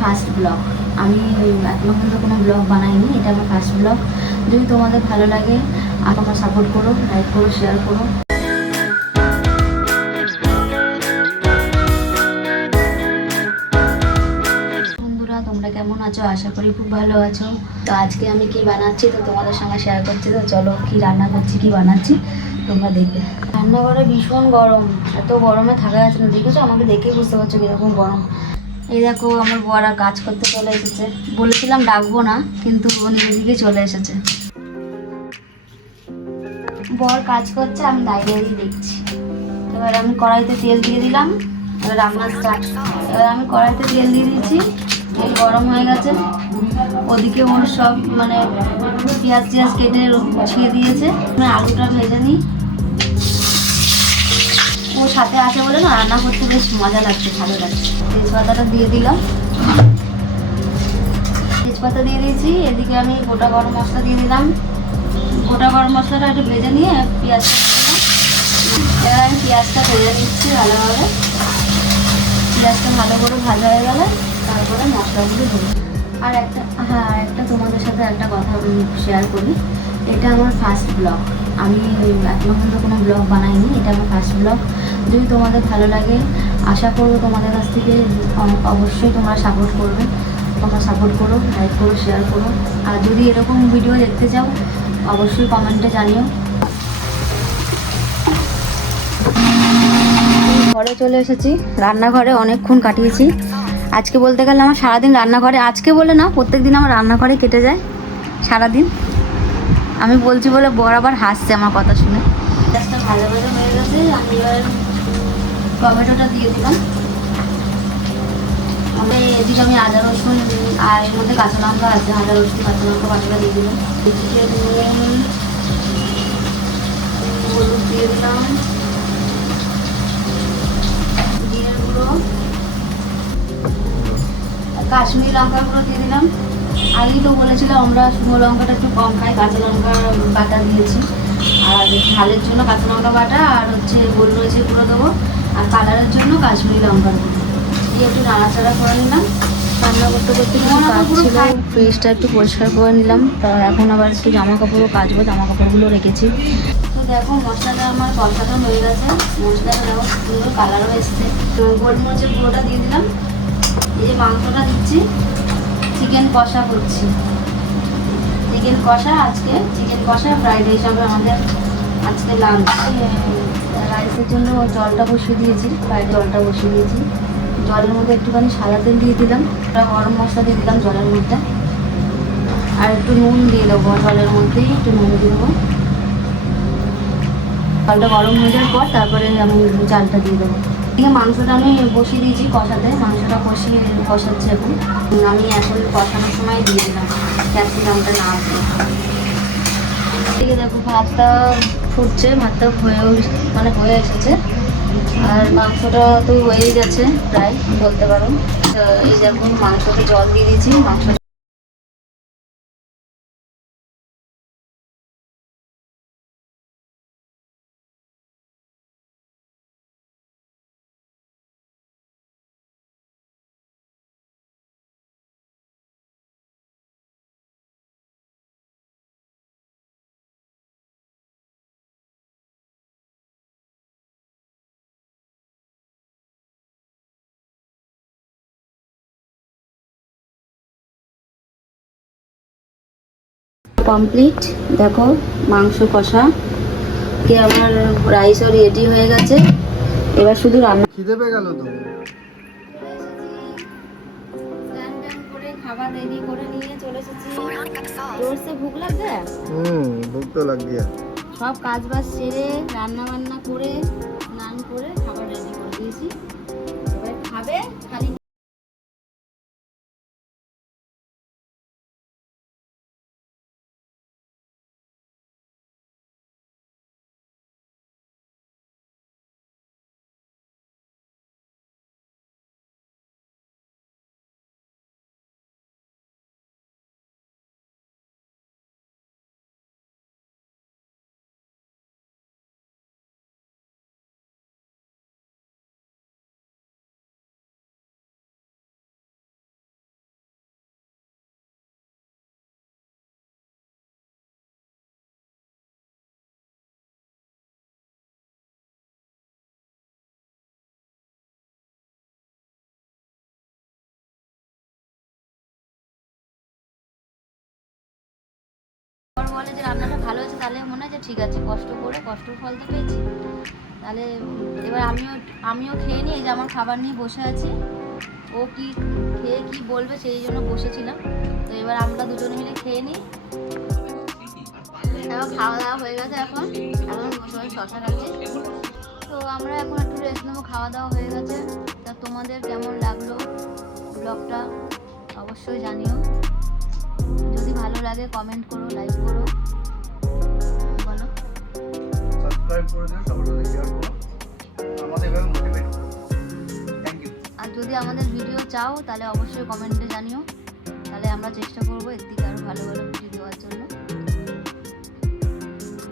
First blog. আমি এখনো পর্যন্ত কোনো ব্লগ বানাইনি, এটা আমার ফার্স্ট ব্লগ। যদি তোমাদের ভালো লাগে আর তোমরা সাপোর্ট করো, লাইক করো, শেয়ার করো। বন্ধুরা তোমরা কেমন আছো? আশা করি খুব ভালো আছো। তো আজকে আমি কি বানাচ্ছি তো তোমাদের সঙ্গে শেয়ার করছি। তো চলো কি রান্না করছি, কি বানাচ্ছি তোমরা দেখবে। রান্নাঘরে ভীষণ গরম, এত গরমে থাকা যাচ্ছে না। দেখেছো, আমাকে দেখেই বুঝতে পারছো কিরকম গরম। এই দেখো আমার বর আর কাজ করতে চলে এসেছে। বলেছিলাম ডাকবো না, কিন্তু ও নিজে দিকে চলে এসেছে। বর কাজ করছে, আমি দাঁড়িয়ে দেখছি। এবার আমি কড়াইতে তেল দিয়ে দিলাম, এবার রান্না স্টার্ট। এবার আমি কড়াইতে তেল দিয়ে দিচ্ছি, তেল গরম হয়ে গেছে। ওদিকে ওর সব মানে পেঁয়াজ টিয়াজ কেটে গুছিয়ে দিয়েছে। আলুটা ভেজে নিই, ওর সাথে আছে বলে না রান্না করতে বেশ মজা লাগছে, ভালো লাগছে। তেজপাতাটা দিয়ে দিলাম, তেজপাতা দিয়ে দিয়েছি। এদিকে আমি গোটা গরম মশলা দিয়ে দিলাম। গোটা গরম মশলাটা একটু ভেজে নিয়ে পেঁয়াজটা দিয়ে দিলাম। এবার আমি পেঁয়াজটা ভেজে নিচ্ছি ভালোভাবে। পেঁয়াজটা ভালো করে ভাজা হয়ে গেলে তারপরে মশলাগুলো দেবো। আর একটা তোমাদের সাথে একটা কথা শেয়ার করি। এটা আমার ফার্স্ট ব্লগ। আমি এখনো পর্যন্ত কোনো ব্লগ বানাইনি, এটা আমার ফার্স্ট ব্লগ। যদি তোমাদের ভালো লাগে আশা করবো তোমাদের কাছ থেকে অবশ্যই তোমরা সাপোর্ট করবে। তোমরা সাপোর্ট করো, লাইক করো, শেয়ার করো। আর যদি এরকম ভিডিও দেখতে চাও অবশ্যই কমেন্টে জানিও। ঘরে চলে এসেছি, রান্নাঘরে অনেকক্ষণ কাটিয়েছি। আজকে বলতে গেলে আমার সারাদিন রান্নাঘরে, আজকে বলে না প্রত্যেক দিন আমার রান্নাঘরে কেটে যায় সারাদিন। আমি বলছি বলে বর আবার হাসছে আমার কথা শুনে। গ্যাসটা ভাজা ভাজা হয়ে গেছে, আমি এবার টমেটোটা দিয়ে দিলাম। এদিকে আমি আদা রসুন আর এর মধ্যে কাঁচা লঙ্কা আছে, আদা রসুন কাঁচা লঙ্কা বাটাটা দিয়ে দিলাম। এদিকে নুন হলুদ দিয়ে দিলাম, জিরের গুঁড়ো, কাশ্মীরি লঙ্কা গুঁড়ো দিয়ে দিলাম। আগেই তো বলেছিলাম আমরা শুকনো লঙ্কাটা একটু কম খাই, কাঁচা লঙ্কা বাটা দিয়েছি। আর ঝালের জন্য কাঁচা লঙ্কা বাটা আর হচ্ছে গোলমরিচের গুঁড়ো দেবো, আর কালারের জন্য কাশ্মীরি লঙ্কার গুঁড়ো দিয়ে একটু নাড়াচাড়া করে নিলাম। রান্না করতে করতে কিছু কাজ ছিল, ফ্রিজটা একটু পরিষ্কার করে নিলাম। তা এখন আবার একটু জামা কাপড়ও কাচবো, জামা কাপড়গুলো রেখেছি। তো দেখো মশলাটা আমার কষানো হয়ে গেছে, মশলাটা দেখো সুন্দর কালারও এসছে। তো গোলমরিচের গুঁড়োটা দিয়ে দিলাম। এই যে মাংসটা দিচ্ছি, চিকেন কষা করছি। চিকেন কষা আজকে, চিকেন কষা ফ্রাইড রাইস হবে আমাদের আজকে লাঞ্চ। রাইসের জন্য জলটা বসিয়ে দিয়েছি, ফ্রাইড জলটা বসিয়ে দিয়েছি। জলের মধ্যে একটুখানি সাদা তেল দিয়ে দিলাম, গরম মশলা দিয়ে দিলাম জলের মধ্যে, আর একটু নুন দিয়ে দেবো। জলের মধ্যেই একটু নুন দিয়ে দেবো। জলটা গরম হয়ে যাওয়ার পর তারপরে আমি চালটা দিয়ে দেবো। এদিকে মাংসটা আমি বসিয়ে দিয়েছি কষাতে, মাংসটা কষাচ্ছে এখন। আমি এখন কষানোর সময় দিয়ে দিলাম ক্যাপসিকামটা না দিয়ে। এদিকে দেখো ভাতটা ফুটছে, ভাতটা হয়ে এসেছে। আর মাংসটা তো হয়েই গেছে প্রায় বলতে পারো। এই দেখুন মাংসতে জল দিয়ে দিয়েছি, মাংস কমপ্লিট। দেখো মাংস কষা কে আমার রাইসও রেডি হয়ে গেছে। এবার শুধু রান্না। খিদে পেয়ে গেল তো। খাবার রেডি করে নিয়ে চলে এসেছি। জোরসে ভুক লাগছে। ভুক তো লাগ গিয়া। সব কাজ বাজ সেরে রান্না বান্না করে স্নান করে খাবার রেডি করে দিয়েছি। এবার খাবে খালি। যে ঠিক আছে, কষ্ট করে কষ্টর ফল তো পেয়েছি। তাহলে এবার আমিও খেয়ে নিই। এই যে আমার খাবার নিয়ে বসে আছি, ও কি খেয়ে কি বলবে সেই জন্য বসেছিলাম। তো এবার আমরা দুজনে মিলে খেয়ে নিই। এবার খাওয়া দাওয়া হয়ে গেছে, এখন সবাই শশা খাচ্ছি। তো আমরা এখন একটু রেস্ট নেবো, খাওয়া দাওয়া হয়ে গেছে। তা তোমাদের কেমন লাগলো ব্লগটা অবশ্যই জানিও। যদি ভালো লাগে কমেন্ট করো, লাইক করো, বলো। সাবস্ক্রাইব করে দিও, সবার সাথে শেয়ার করো, আমাদের এভাবে মোটিভেট করো। Thank you. আর যদি আমাদের ভিডিও চাও তাহলে অবশ্যই কমেন্টে জানিও, তাহলে আমরা চেষ্টা করবো এর থেকে আরও ভালো ভালো ভিডিও দেওয়ার জন্য।